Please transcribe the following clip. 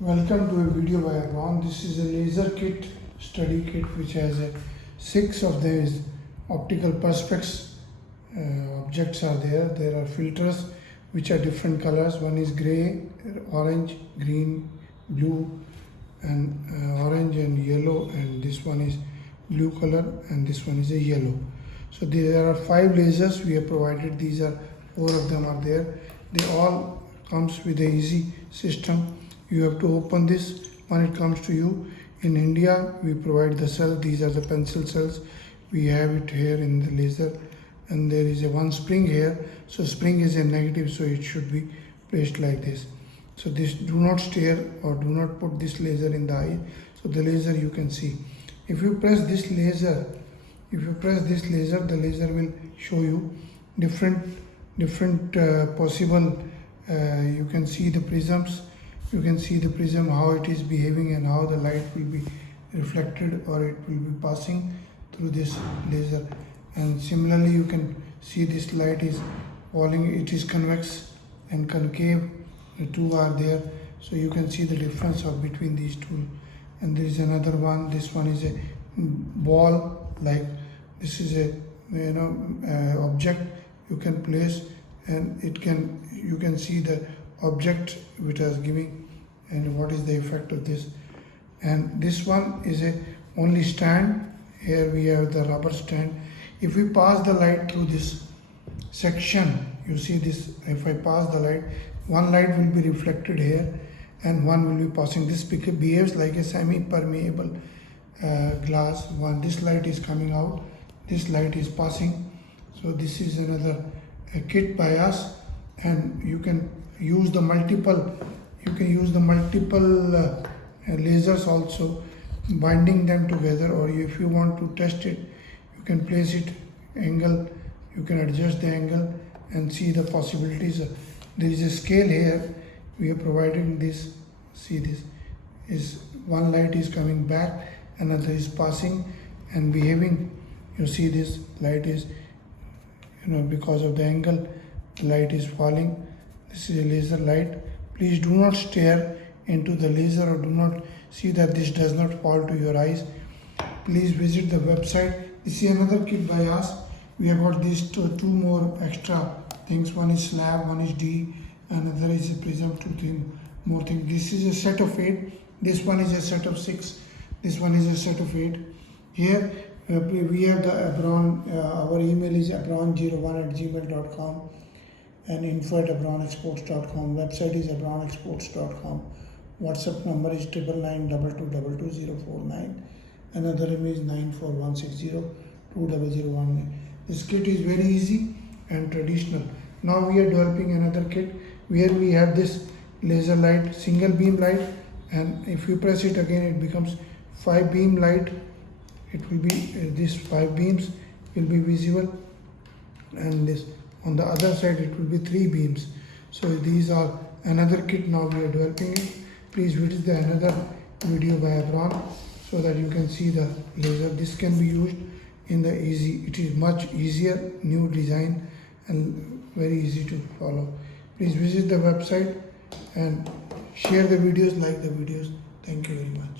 Welcome to a video by Abron. This is a laser kit, study kit, which has 6 of these optical perspex objects are there. There are filters which are different colors. One is gray, orange, green, blue, and orange and yellow, and this one is blue color, and this one is a yellow. So there are 5 lasers we have provided. These are 4 of them are there. They all comes with a easy system. You have to open this when it comes to you. In India, we provide the cell. These are the pencil cells. We have it here in the laser, and there is a one spring here. So spring is a negative, so it should be placed like this. So this, do not stare or do not put this laser in the eye. So the laser you can see. If you press this laser, the laser will show you different possible. You can see the prisms. You can see the prism, how it is behaving and how the light will be reflected or it will be passing through this laser. And similarly, you can see this light is falling. It is convex and concave. The two are there, so you can see the difference of between these two. And there is another one. This one is a ball, like this is a object you can place, and you can see the object which is giving and what is the effect of this. And this one is a only stand. Here we have the rubber stand. If we pass the light through this section, you see this, if I pass the light, one light will be reflected here and one will be passing. This behaves like a semi-permeable glass. This light is coming out, this light is passing. So this is another kit by us, and you can use the multiple lasers also, binding them together, or if you want to test it, you can place it angle, you can adjust the angle and see the possibilities. There is a scale here. We are providing this. See, this is one light is coming back, another is passing and behaving. You see this light is, because of the angle, the light is falling. This is a laser light. Please do not stare into the laser, or do not see that this does not fall to your eyes. Please visit the website. This is another kit by us. We have got these two more extra things. One is slab, one is D, another is a prism, more things. This is a set of 8. This one is a set of 6. This one is a set of 8. Here we have the Abron. Our email is abron01@gmail.com. and info@abronexports.com. Website is abronexports.com. WhatsApp number is 9992222049. Another email is 941602001. This kit is very easy and traditional. Now we are developing another kit where we have this laser light, single beam light, and if you press it again, it becomes 5 beam light. It will be these 5 beams will be visible, and this on the other side it will be 3 beams. So these are another kit. Now we are developing it. Please visit the another video by Abron so that you can see the laser. This can be used in the easy. It is much easier, new design, and very easy to follow. Please visit the website and share the videos, like the videos. Thank you very much.